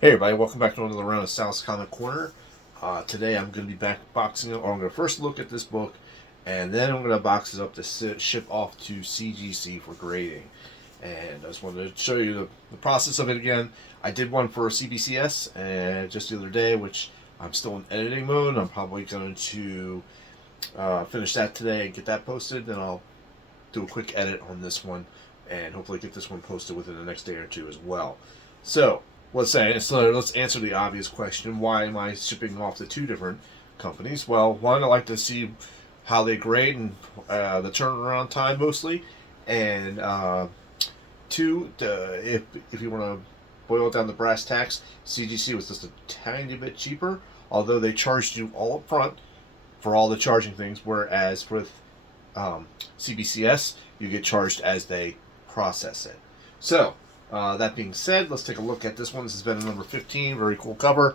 Hey everybody, welcome back to another round of Sal's Comic Corner. Today I'm going to be back boxing it, or I'm going to first look at this book, and then I'm going to box it up to ship off to CGC for grading. And I just wanted to show you the process of it again. I did one for CBCS just the other day, which I'm still in editing mode. I'm probably going to finish that today and get that posted. Then I'll do a quick edit on this one, and hopefully get this one posted within the next day or two as well. So let's answer the obvious question: why am I shipping off to two different companies? Well, one, I like to see how they grade and the turnaround time mostly, and two, if you want to boil it down to brass tacks, CGC was just a tiny bit cheaper, although they charged you all up front for all the charging things, whereas with CBCS, you get charged as they process it. So, that being said, let's take a look at this one. This has been number 15. Very cool cover.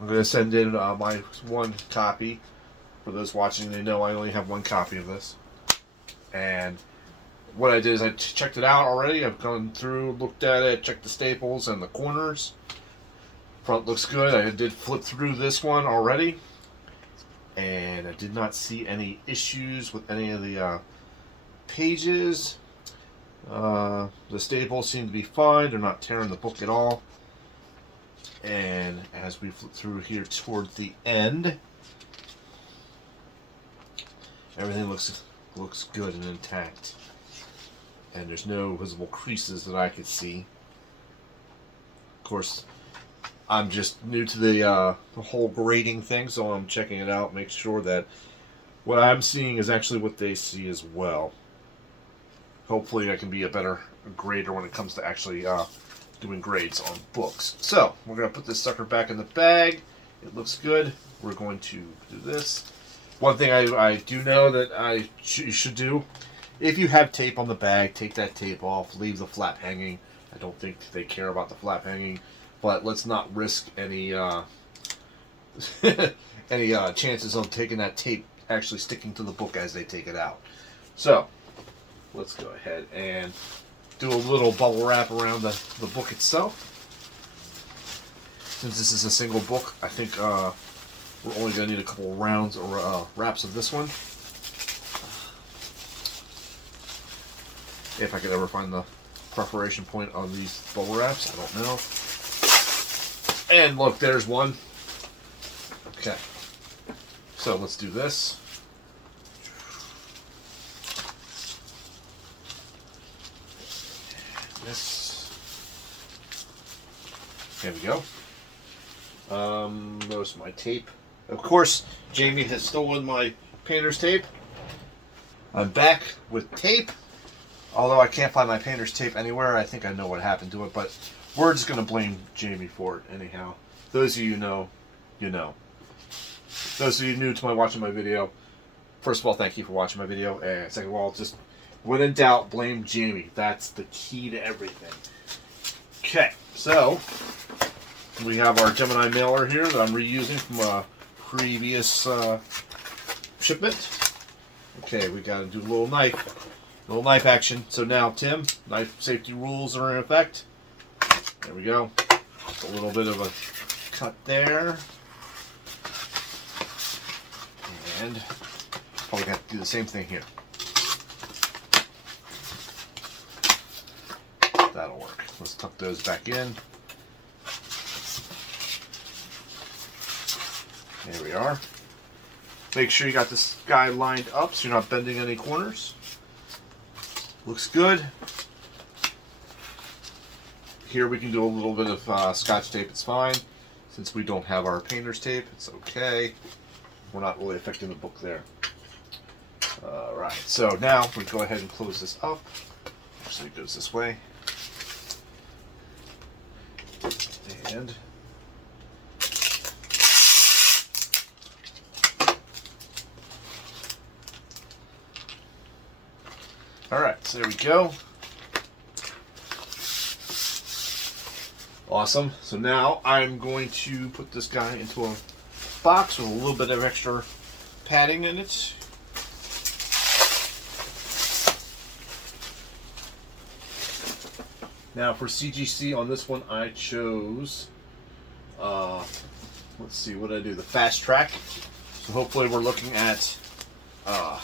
I'm going to send in my one copy. For those watching, they know I only have one copy of this. And what I did is I checked it out already. I've gone through, looked at it, checked the staples and the corners. Front looks good. I did flip through this one already, and I did not see any issues with any of the pages. The staples seem to be fine. They're not tearing the book at all. And as we flip through here towards the end, everything looks good and intact. And there's no visible creases that I could see. Of course, I'm just new to the whole grading thing, so I'm checking it out, make sure that what I'm seeing is actually what they see as well. Hopefully I can be a better grader when it comes to actually doing grades on books. So, we're going to put this sucker back in the bag. It looks good. We're going to do this. One thing I do know that you should do, if you have tape on the bag, take that tape off, leave the flap hanging. I don't think they care about the flap hanging, but let's not risk any any chances of taking that tape actually sticking to the book as they take it out. So, let's go ahead and do a little bubble wrap around the book itself. Since this is a single book, I think we're only going to need a couple rounds or wraps of this one. If I could ever find the perforation point on these bubble wraps, I don't know. And look, there's one. Okay. So let's do this. This. There we go. Most of my tape. Of course, Jamie has stolen my painter's tape. I'm back with tape. Although I can't find my painter's tape anywhere, I think I know what happened to it, but we're just going to blame Jamie for it anyhow. Those of you know, you know. Those of you new to watching my video, first of all, thank you for watching my video. And second of all, just when in doubt, blame Jamie. That's the key to everything. Okay, so we have our Gemini mailer here that I'm reusing from a previous shipment. Okay, we got to do a little knife action. So now, Tim, knife safety rules are in effect. There we go. Just a little bit of a cut there. And probably have to do the same thing here. That'll work. Let's tuck those back in. There we are. Make sure you got this guy lined up so you're not bending any corners. Looks good. Here we can do a little bit of scotch tape. It's fine. Since we don't have our painter's tape, it's okay. We're not really affecting the book there. Alright, so now we go ahead and close this up. Actually, it goes this way. And alright, so there we go. Awesome. So now I'm going to put this guy into a box with a little bit of extra padding in it. Now for CGC on this one, I chose let's see, what did I do? The fast track. So hopefully we're looking at a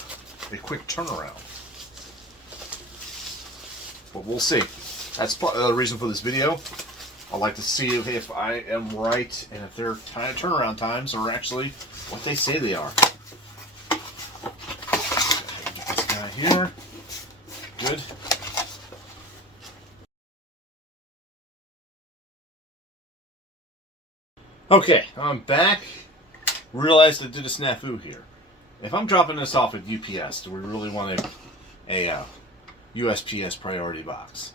quick turnaround. But we'll see. That's the reason for this video. I'd like to see if I am right and if their kind of turnaround times are actually what they say they are. Get this guy here. Good. Okay, I'm back. Realized I did a snafu here. If I'm dropping this off at UPS, do we really want a USPS priority box?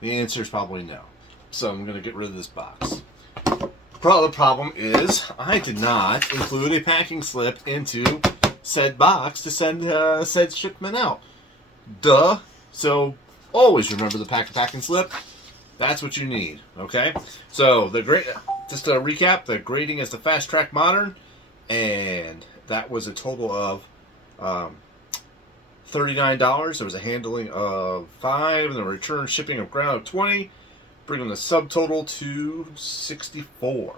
The answer is probably no. So I'm going to get rid of this box. The problem is I did not include a packing slip into said box to send said shipment out. Duh. So always remember the packing slip. That's what you need. Okay. So just to recap, the grading is the Fast Track Modern, and that was a total of $39. There was a handling of $5, and the return shipping of ground of $20, bringing the subtotal to $64.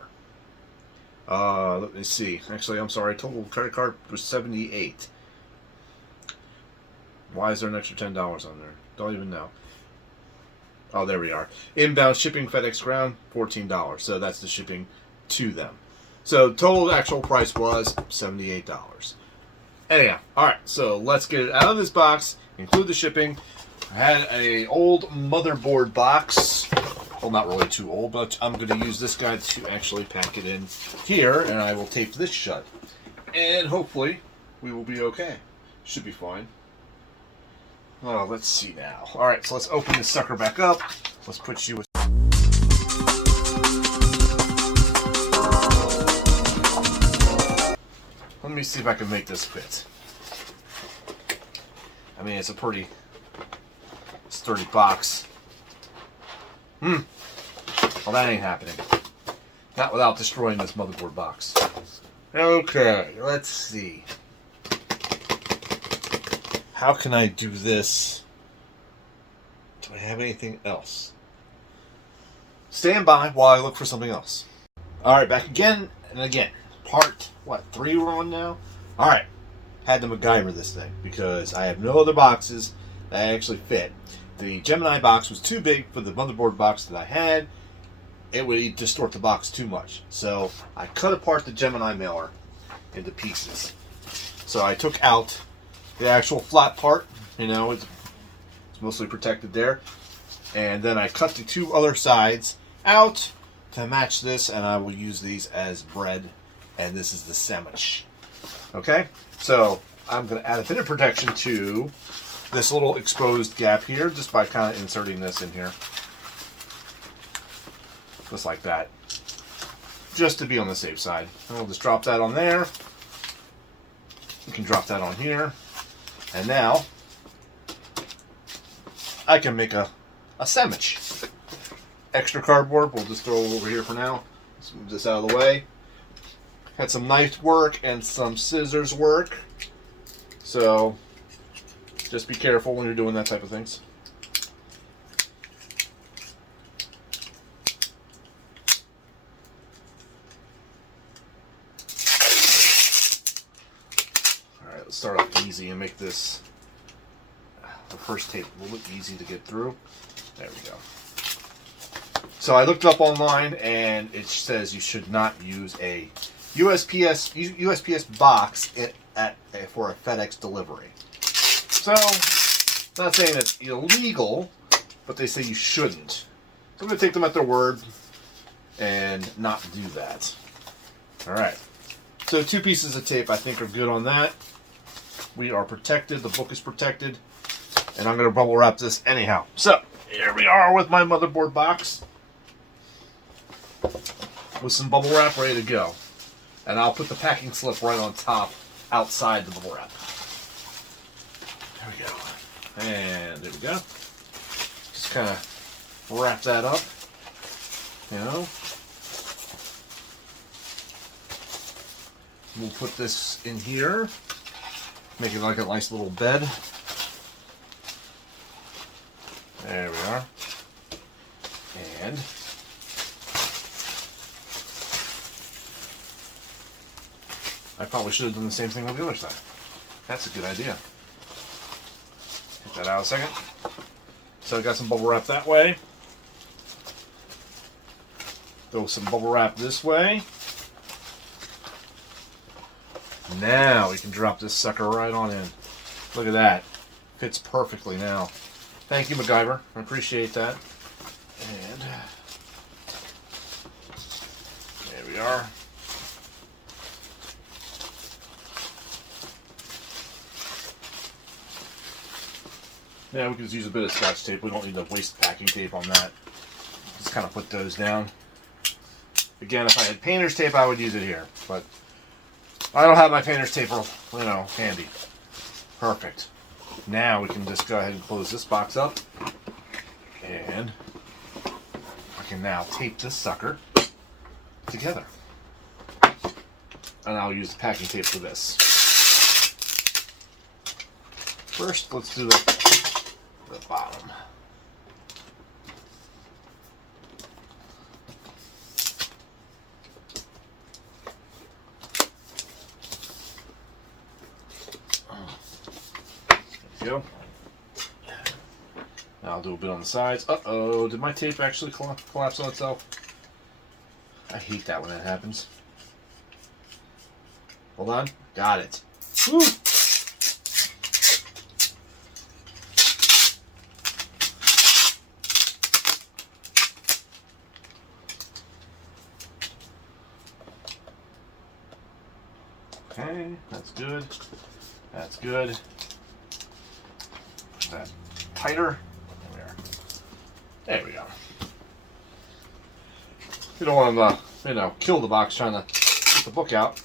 Let me see. Actually, I'm sorry. Total credit card was $78. Why is there an extra $10 on there? Don't even know. Oh, there we are. Inbound shipping FedEx ground, $14. So that's the shipping to them. So total actual price was $78. Anyhow, alright, so let's get it out of this box, include the shipping. I had a old motherboard box. Well, not really too old, but I'm going to use this guy to actually pack it in here, and I will tape this shut. And hopefully, we will be okay. Should be fine. Oh, let's see now. Alright, so let's open this sucker back up. Let's put you with... Let me see if I can make this fit. I mean, it's a pretty sturdy box. Well, that ain't happening. Not without destroying this motherboard box. Okay, let's see. How can I do this? Do I have anything else? Stand by while I look for something else. Alright, back again and again. Part, 3 we're on now? Alright. Had to MacGyver this thing because I have no other boxes that actually fit. The Gemini box was too big for the motherboard box that I had. It would distort the box too much. So I cut apart the Gemini mailer into pieces. So I took out the actual flat part, it's mostly protected there. And then I cut the 2 other sides out to match this, and I will use these as bread, and this is the sandwich. Okay, so I'm going to add a bit of protection to this little exposed gap here, just by kind of inserting this in here. Just like that. Just to be on the safe side. And we'll just drop that on there. We can drop that on here. And now, I can make a sandwich. Extra cardboard, we'll just throw it over here for now. Let's move this out of the way. Had some knife work and some scissors work. So, just be careful when you're doing that type of things. Alright, let's start off easy and make this the first tape a little bit easy to get through. There we go. So I looked up online and it says you should not use a USPS box for a FedEx delivery. So, not saying it's illegal, but they say you shouldn't. So I'm going to take them at their word and not do that. Alright. So 2 pieces of tape I think are good on that. We are protected. The book is protected. And I'm going to bubble wrap this anyhow. So, here we are with my motherboard box. With some bubble wrap ready to go. And I'll put the packing slip right on top, outside the bubble wrap. There we go. And there we go. Just kind of wrap that up. We'll put this in here. Make it like a nice little bed. There we are. And I probably should have done the same thing on the other side. That's a good idea. Take that out a second. So I got some bubble wrap that way. Throw some bubble wrap this way. Now we can drop this sucker right on in. Look at that. Fits perfectly now. Thank you, MacGyver. I appreciate that. And there we are. Yeah, we could use a bit of Scotch tape. We don't need to waste packing tape on that. Just kind of put those down. Again, if I had painter's tape, I would use it here. But I don't have my painter's tape, you know, handy. Perfect. Now we can just go ahead and close this box up. And I can now tape this sucker together. And I'll use the packing tape for this. First, let's do the bottom. There we go. Now I'll do a bit on the sides. Uh-oh, did my tape actually collapse on itself? I hate that when that happens. Hold on. Got it. Woo! Okay, that's good. That's good. Push that tighter. There we are. There we go. You don't want to, you know, kill the box trying to get the book out.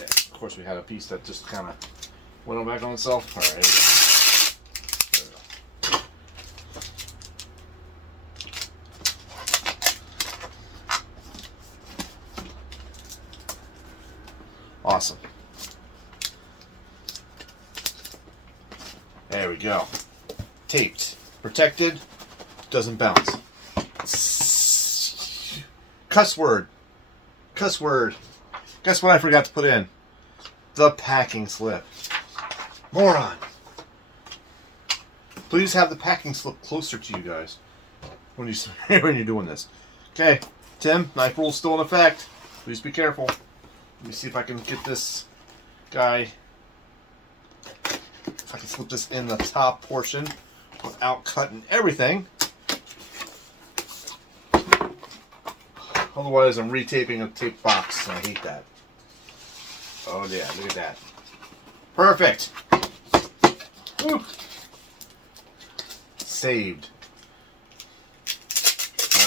Okay. Of course, we had a piece that just kind of went on back on itself. All right, here we go. There we go. Awesome. There we go. Taped. Protected. Doesn't bounce. Cuss word. Cuss word. Guess what I forgot to put in? The packing slip. Moron. Please have the packing slip closer to you guys when you're doing this. Okay, Tim, knife rule's still in effect. Please be careful. Let me see if I can get this guy. If I can slip this in the top portion without cutting everything. Otherwise, I'm retaping a tape box, and I hate that. Oh yeah, look at that. Perfect. Woo. Saved.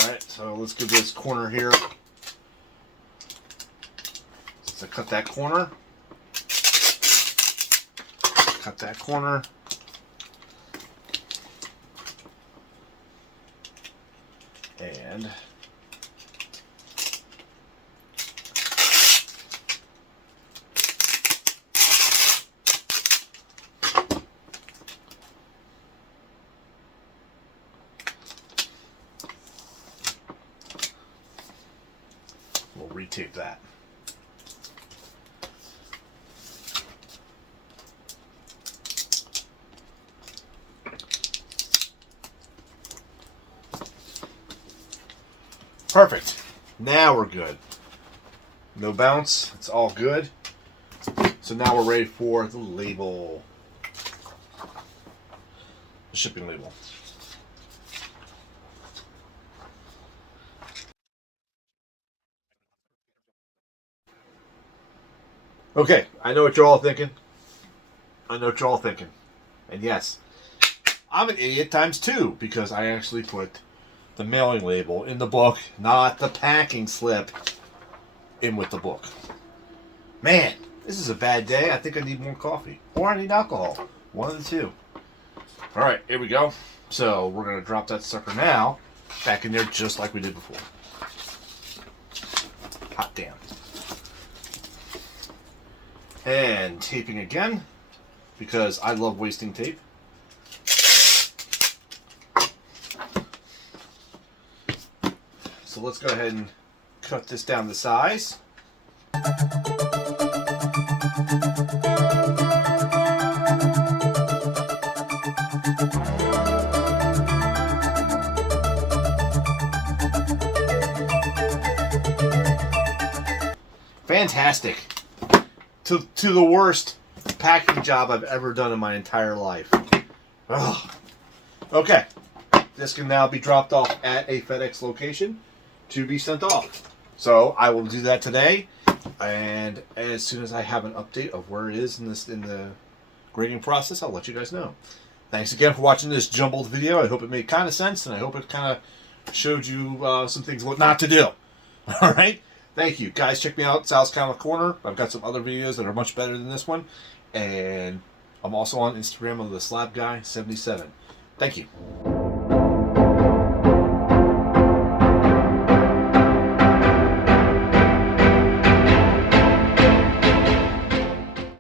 Alright, so let's give this corner here. So cut that corner. Cut that corner. And we'll retape that. Perfect. Now we're good. No bounce. It's all good. So now we're ready for the label. The shipping label. Okay, I know what you're all thinking. And yes, I'm an idiot times 2 because I actually put the mailing label in the book, not the packing slip in with the book. Man, this is a bad day. I think I need more coffee. Or I need alcohol. One of the two. Alright, here we go. So we're going to drop that sucker now back in there just like we did before. Hot damn. And taping again, because I love wasting tape. So let's go ahead and cut this down to size. Fantastic. To the worst packing job I've ever done in my entire life. Ugh. Okay. This can now be dropped off at a FedEx location to be sent off. So I will do that today, and as soon as I have an update of where it is in the grading process, I'll let you guys know. Thanks again for watching this jumbled video. I hope it made kind of sense, and I hope it kind of showed you some things what not to do. All right. Thank you. Guys, check me out, Sal's Comic Corner. I've got some other videos that are much better than this one. And I'm also on Instagram under the Slab Guy 77. Thank you.